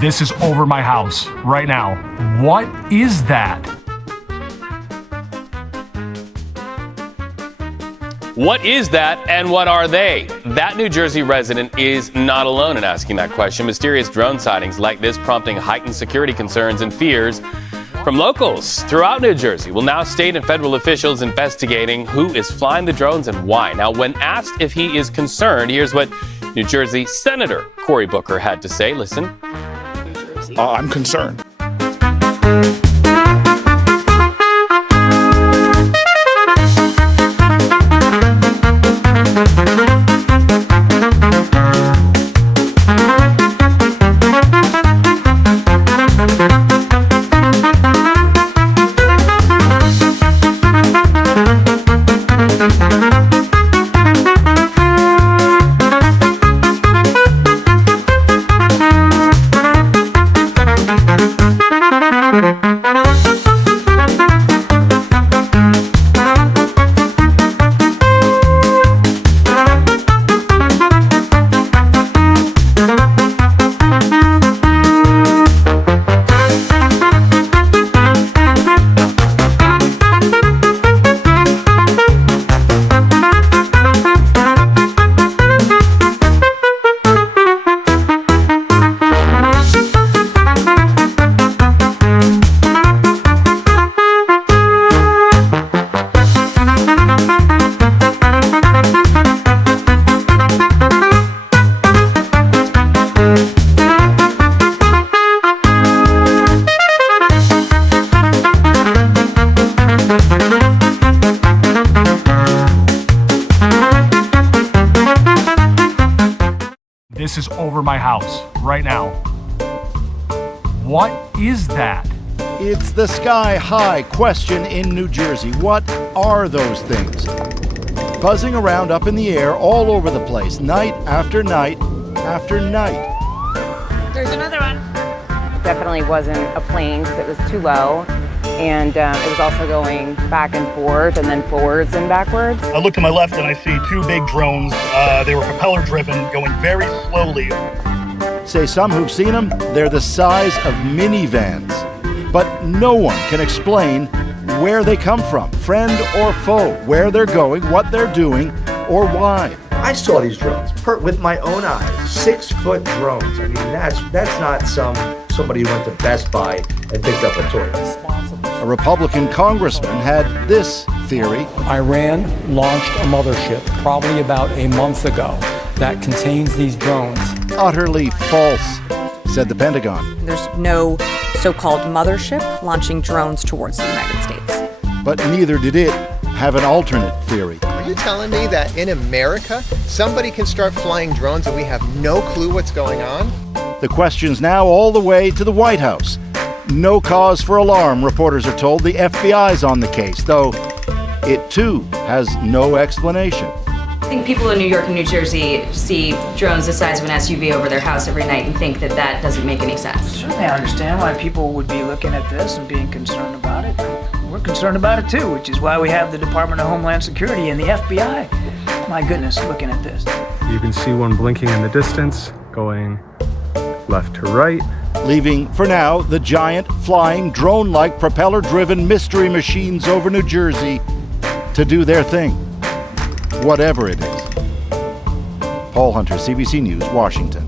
This is over my house right now. What is that? What is that and what are they? That New Jersey resident is not alone in asking that question. Mysterious drone sightings like this prompting heightened security concerns and fears from locals throughout New Jersey. Well, now state and federal officials investigating who is flying the drones and why. Now, when asked if he is concerned, here's what New Jersey Senator Cory Booker had to say. Listen. I'm concerned. This is over my house right now. What is that? It's the sky-high question in New Jersey. What are those things? Buzzing around up in the air all over the place, night after night after night. There's another one. It definitely wasn't a plane because it was too low. And it was also going back and forth and then forwards and backwards. I look to my left and I see two big drones. They were propeller driven, going very slowly. Say some who've seen them, they're the size of minivans. But no one can explain where they come from, friend or foe, where they're going, what they're doing, or why. I saw these drones with my own eyes, 6-foot drones. I mean, that's not somebody who went to Best Buy and picked up a toy. A Republican congressman had this theory. Iran launched a mothership probably about a month ago that contains these drones. Utterly false, said the Pentagon. There's no so-called mothership launching drones towards the United States. But neither did it have an alternate theory. Are you telling me that in America, somebody can start flying drones and we have no clue what's going on? The question's now all the way to the White House. No cause for alarm, reporters are told. The FBI's on the case, though it too has no explanation. I think people in New York and New Jersey see drones the size of an SUV over their house every night and think that that doesn't make any sense. Certainly I understand why people would be looking at this and being concerned about it. We're concerned about it too, which is why we have the Department of Homeland Security and the FBI. My goodness, looking at this. You can see one blinking in the distance, going left to right. Leaving, for now, the giant, flying, drone-like, propeller-driven mystery machines over New Jersey to do their thing, whatever it is. Paul Hunter, CBC News, Washington.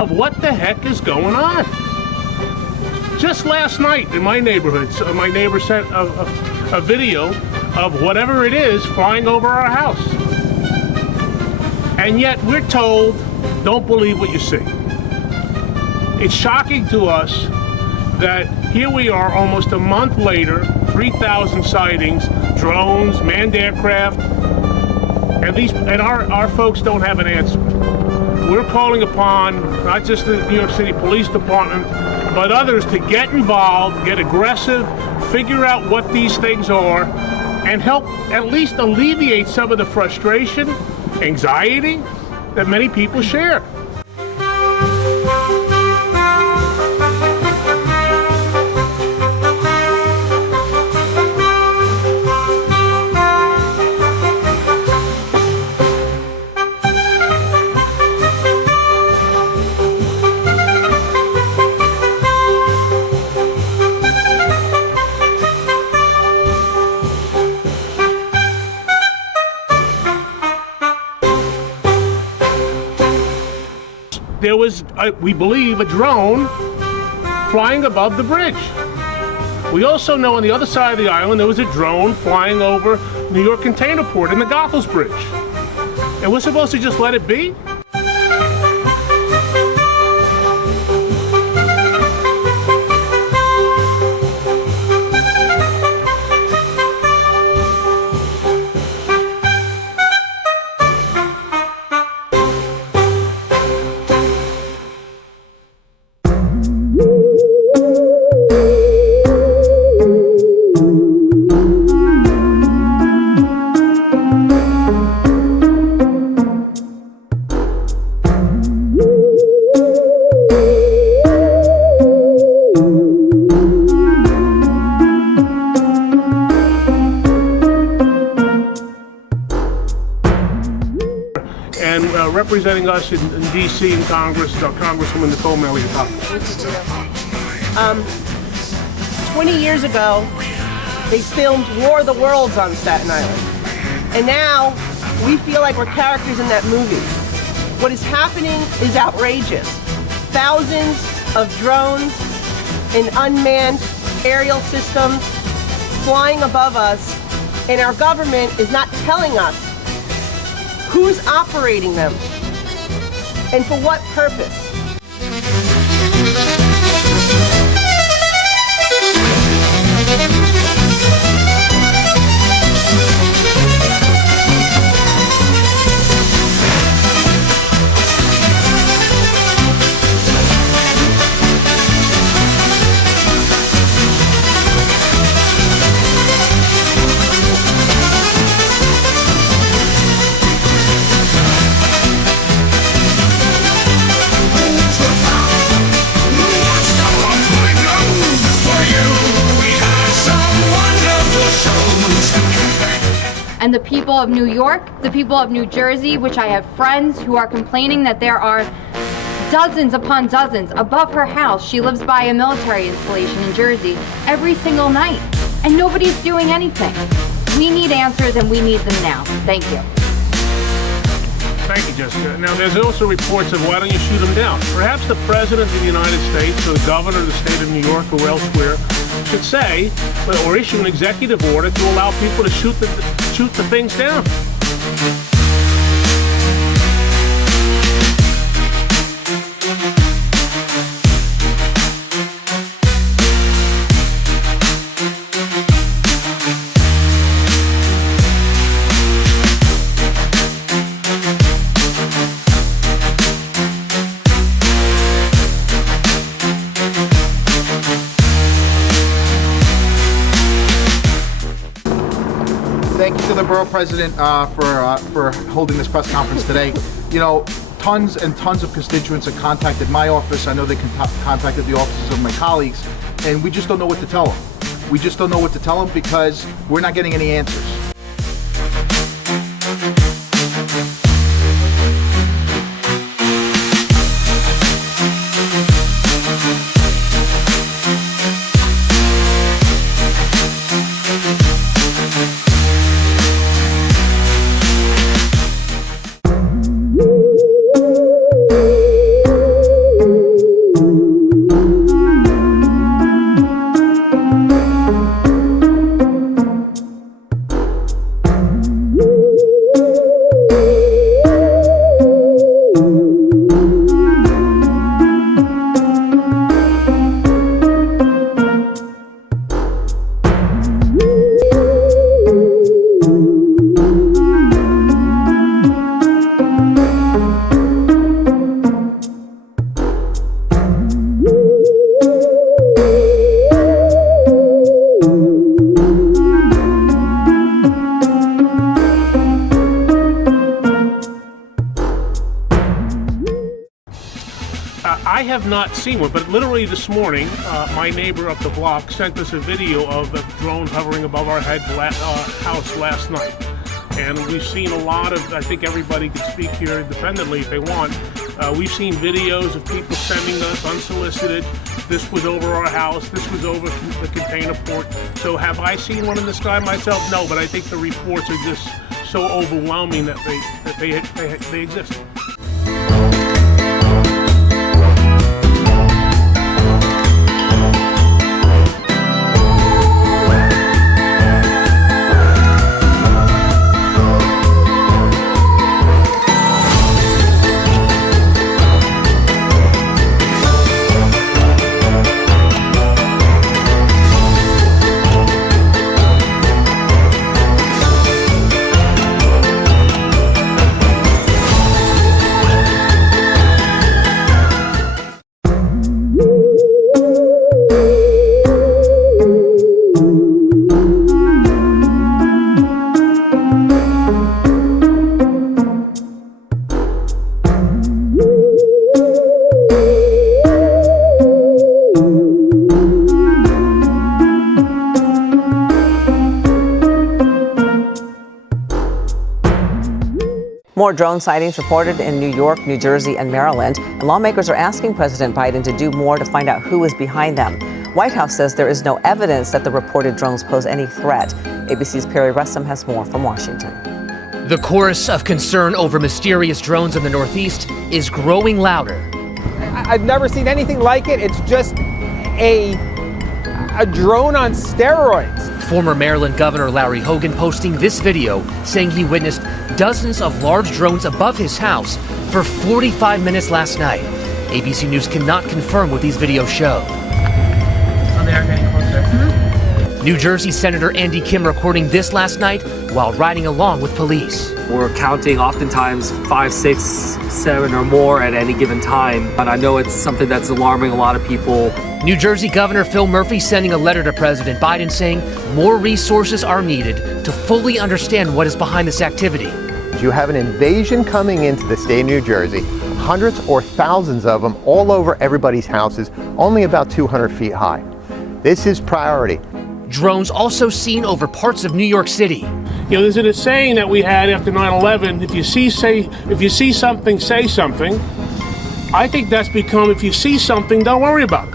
of what the heck is going on. Just last night in my neighborhood, my neighbor sent a video of whatever it is flying over our house. And yet we're told, don't believe what you see. It's shocking to us that here we are almost a month later, 3,000 sightings, drones, manned aircraft, and our folks don't have an answer. We're calling upon not just the New York City Police Department, but others to get involved, get aggressive, figure out what these things are, and help at least alleviate some of the frustration, anxiety that many people share. There was, we believe, a drone flying above the bridge. We also know on the other side of the island there was a drone flying over New York Container Port in the Goethals Bridge. And we're supposed to just let it be? Representing us in D.C. and Congress is our Congresswoman Nicole Malfunction. 20 years ago, they filmed War of the Worlds on Staten Island. And now, we feel like we're characters in that movie. What is happening is outrageous. Thousands of drones and unmanned aerial systems flying above us, and our government is not telling us who's operating them and for what purpose. And the people of New York, the people of New Jersey, which I have friends who are complaining that there are dozens upon dozens above her house. She lives by a military installation in Jersey every single night, and nobody's doing anything. We need answers, and we need them now. Thank you. Thank you, Jessica. Now, there's also reports of why don't you shoot them down? Perhaps the President of the United States or the Governor of the state of New York or elsewhere should say or issue an executive order to allow people to shoot the things down. Thank you to the borough president for holding this press conference today. You know, tons and tons of constituents have contacted my office. I know they contacted the offices of my colleagues, and we just don't know what to tell them. We just don't know what to tell them because we're not getting any answers. I have not seen one, but literally this morning, my neighbor up the block sent us a video of a drone hovering above our house last night. And we've seen a lot of, I think everybody can speak here independently if they want. We've seen videos of people sending us unsolicited, this was over our house, this was over the container port. So have I seen one in the sky myself? No, but I think the reports are just so overwhelming that they exist. More drone sightings reported in New York, New Jersey, and Maryland, and lawmakers are asking President Biden to do more to find out who is behind them. White House says there is no evidence that the reported drones pose any threat. ABC's Perry Russom has more from Washington. The chorus of concern over mysterious drones in the Northeast is growing louder. I've never seen anything like it. It's just a drone on steroids. Former Maryland Governor Larry Hogan posting this video saying he witnessed dozens of large drones above his house for 45 minutes last night. ABC News cannot confirm what these videos show. Oh, they are getting closer. Mm-hmm. New Jersey Senator Andy Kim recording this last night while riding along with police. We're counting oftentimes 5, 6, 7 or more at any given time, and I know it's something that's alarming a lot of people. New Jersey Governor Phil Murphy sending a letter to President Biden saying more resources are needed to fully understand what is behind this activity. You have an invasion coming into the state of New Jersey, hundreds or thousands of them all over everybody's houses, only about 200 feet high. This is priority. Drones also seen over parts of New York City. You know, there's a saying that we had after 9/11, if you see something, say something. I think that's become, if you see something, don't worry about it.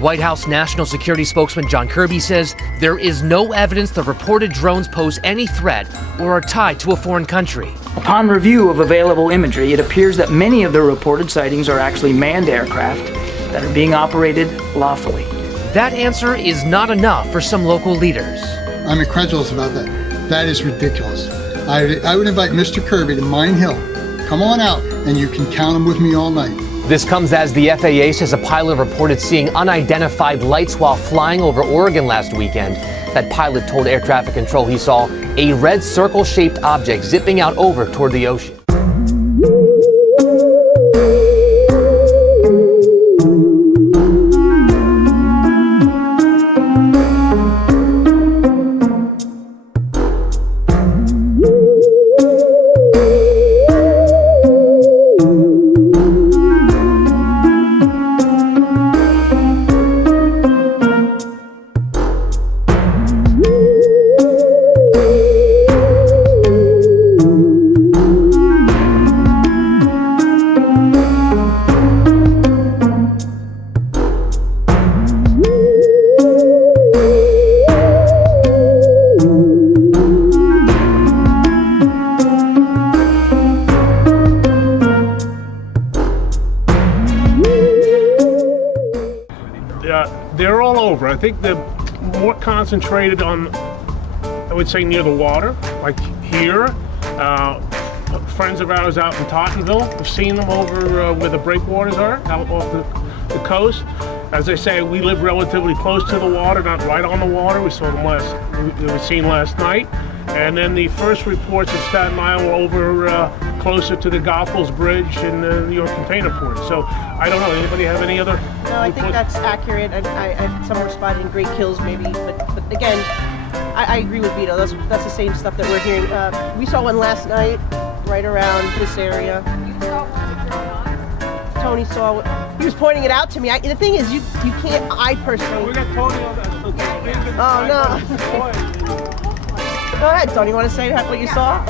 White House National Security spokesman John Kirby says there is no evidence the reported drones pose any threat or are tied to a foreign country. Upon review of available imagery, it appears that many of the reported sightings are actually manned aircraft that are being operated lawfully. That answer is not enough for some local leaders. I'm incredulous about that. That is ridiculous. I would invite Mr. Kirby to Mine Hill. Come on out, and you can count him with me all night. This comes as the FAA says a pilot reported seeing unidentified lights while flying over Oregon last weekend. That pilot told air traffic control he saw a red circle-shaped object zipping out over toward the ocean. They're all over. I think they're more concentrated on, I would say, near the water, like here. Friends of ours out in Tottenville have seen them over where the breakwaters are, out off the coast. As I say, we live relatively close to the water, not right on the water. We saw them they were seen last night. And then the first reports of Staten Island were over closer to the Goethals Bridge and the New York Container Port. So I don't know. Anybody have any other? No, I think that's accurate. Some were spotted in Great Kills, maybe, but again, I agree with Vito. That's the same stuff that we're hearing. We saw one last night, right around this area. Tony saw. He was pointing it out to me. The thing is, you can't. I personally. We got Tony on that. Oh no. Go ahead, Tony. You want to say what you saw?